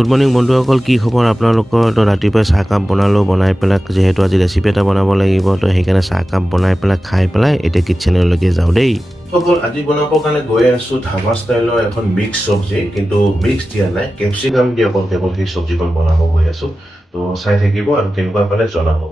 Good morning বন্ধুসকল, কি খবৰ আপোনালোকৰ? তো ৰাতিপুৱাই চাহকাপ বনালোঁ, বনাই পেলাই যিহেতু আজি ৰেচিপি এটা বনাব লাগিব, তো সেইকাৰণে চাহকাপ বনাই পেলাই খাই পেলাই এতিয়া কিটচেনলৈকে যাওঁ দেই। সকল আজি বনাবৰ কাৰণে গৈ আছোঁ ধাবা ষ্টাইলৰ এখন মিক্স চব্জি, কিন্তু মিক্স দিয়া নাই, কেপচিকাম দি অকল কেৱল সেই চব্জিখন বনাব গৈ আছোঁ। তো চাই থাকিব আৰু কেনেকুৱা পালে জনাব।